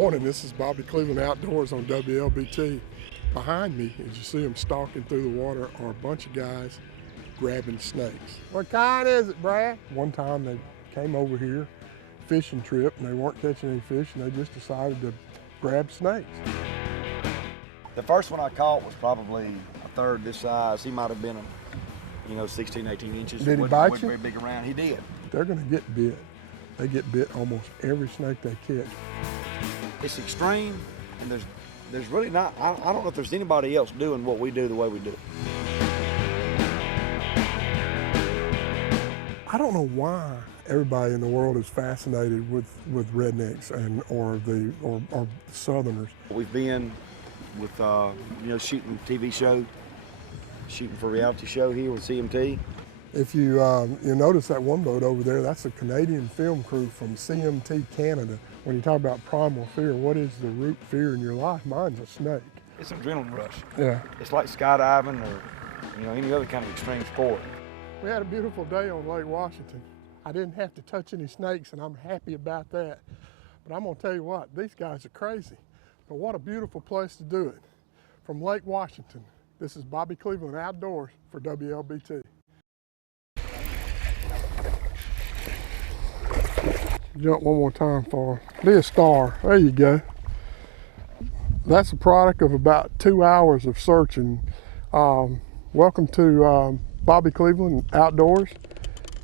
morning, this is Bobby Cleveland Outdoors on WLBT. Behind me, as you see them stalking through the water, are a bunch of guys grabbing snakes. What kind is it, Brad? One time they came over here, fishing trip, and they weren't catching any fish, and they just decided to grab snakes. The first one I caught was probably a third this size. He might have been, 16, 18 inches. Did he bite you? Wasn't very big around. He did. They're gonna get bit. They get bit almost every snake they catch. It's extreme, and there's really not, I don't know if there's anybody else doing what we do the way we do it. I don't know why everybody in the world is fascinated with rednecks or the Southerners. We've been with, shooting TV show, shooting for a reality show here with CMT. If you notice that one boat over there, that's a Canadian film crew from CMT Canada. When you talk about primal fear, what is the root fear in your life? Mine's a snake. It's an adrenaline rush. Yeah. It's like skydiving or, any other kind of extreme sport. We had a beautiful day on Lake Washington. I didn't have to touch any snakes, and I'm happy about that. But I'm gonna tell you what, these guys are crazy. But what a beautiful place to do it. From Lake Washington, this is Bobby Cleveland Outdoors for WLBT. Jump one more time for be a star. There you go. That's a product of about 2 hours of searching. Welcome to Bobby Cleveland Outdoors.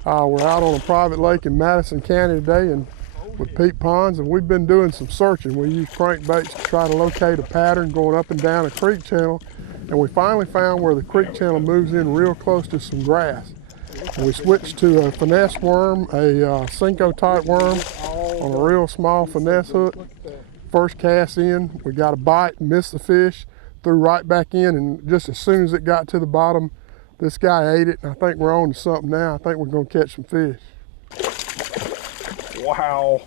We're out on a private lake in Madison County today and with peat ponds, and we've been doing some searching. We use crankbaits to try to locate a pattern going up and down a creek channel, and we finally found where the creek channel moves in real close to some grass. And we switched to a finesse worm, a Cinco type worm on a real small finesse hook. First cast in, we got a bite, missed the fish, threw right back in, and just as soon as it got to the bottom, this guy ate it, and I think we're on to something now. I think we're gonna catch some fish. Wow.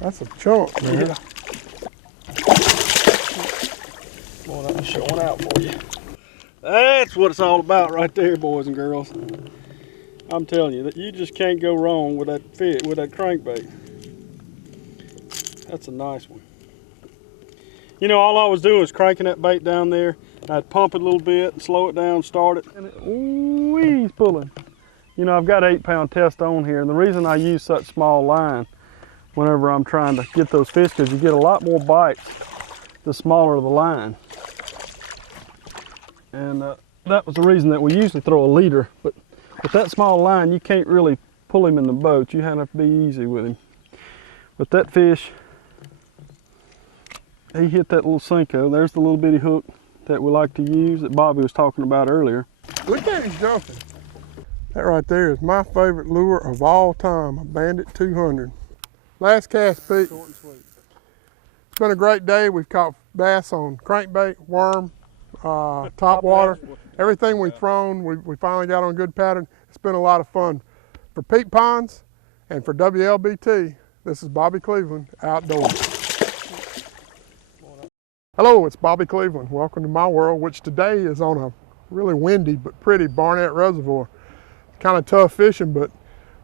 That's a chunk, man. Yeah. Boy, I'm showing out for you. That's what it's all about right there, boys and girls. I'm telling you, that you just can't go wrong with that fit, with that crankbait. That's a nice one. All I was doing was cranking that bait down there. I'd pump it a little bit, and slow it down, start it, and ooh, he's pulling. I've got 8-pound test on here, and the reason I use such small line whenever I'm trying to get those fish is you get a lot more bites the smaller the line. And that was the reason that we usually throw a leader, but with that small line, you can't really pull him in the boat. You have to be easy with him. But that fish, he hit that little Cinco. There's the little bitty hook that we like to use that Bobby was talking about earlier. Look at him jumping. That right there is my favorite lure of all time, a Bandit 200. Last cast, Pete. Short and sweet. It's been a great day. We've caught bass on crankbait, worm, top water. Everything we've thrown, we finally got on a good pattern. It's been a lot of fun. For peat ponds and for WLBT, this is Bobby Cleveland Outdoors. Hello, it's Bobby Cleveland. Welcome to my world, which today is on a really windy but pretty Barnett Reservoir. It's kind of tough fishing, but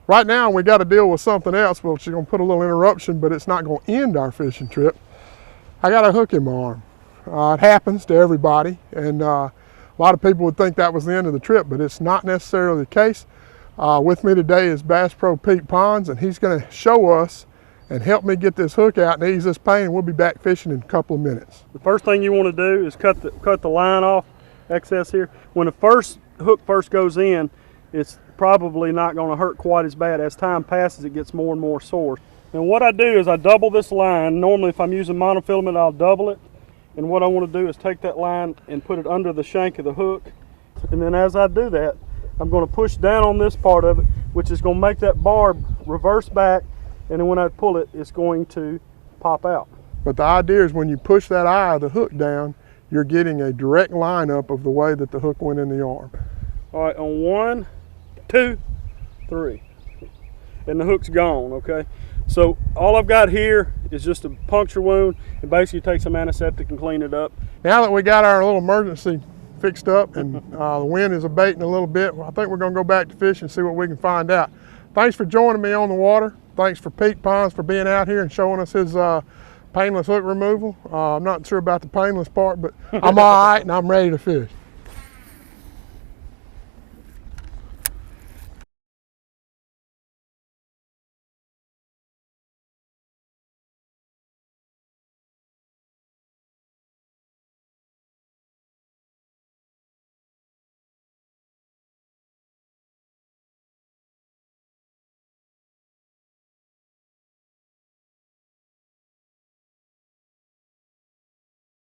right now we got to deal with something else, which is going to put a little interruption, but it's not going to end our fishing trip. I got a hook in my arm. It happens to everybody, and a lot of people would think that was the end of the trip, but it's not necessarily the case. With me today is Bass Pro Pete Ponds, and he's going to show us and help me get this hook out and ease this pain, and we'll be back fishing in a couple of minutes. The first thing you want to do is cut the line off, excess here. When the hook first goes in, it's probably not going to hurt quite as bad. As time passes, it gets more and more sore. And what I do is I double this line. Normally if I'm using monofilament, I'll double it. And what I want to do is take that line and put it under the shank of the hook. And then as I do that, I'm going to push down on this part of it, which is going to make that barb reverse back. And then when I pull it, it's going to pop out. But the idea is when you push that eye of the hook down, you're getting a direct lineup of the way that the hook went in the arm. All right, on 1, 2, 3. And the hook's gone, okay? So all I've got here is just a puncture wound, and basically take some antiseptic and clean it up. Now that we got our little emergency fixed up and the wind is abating a little bit, I think we're gonna go back to fish and see what we can find out. Thanks for joining me on the water. Thanks for Pete Ponds for being out here and showing us his painless hook removal. I'm not sure about the painless part, but I'm all right and I'm ready to fish.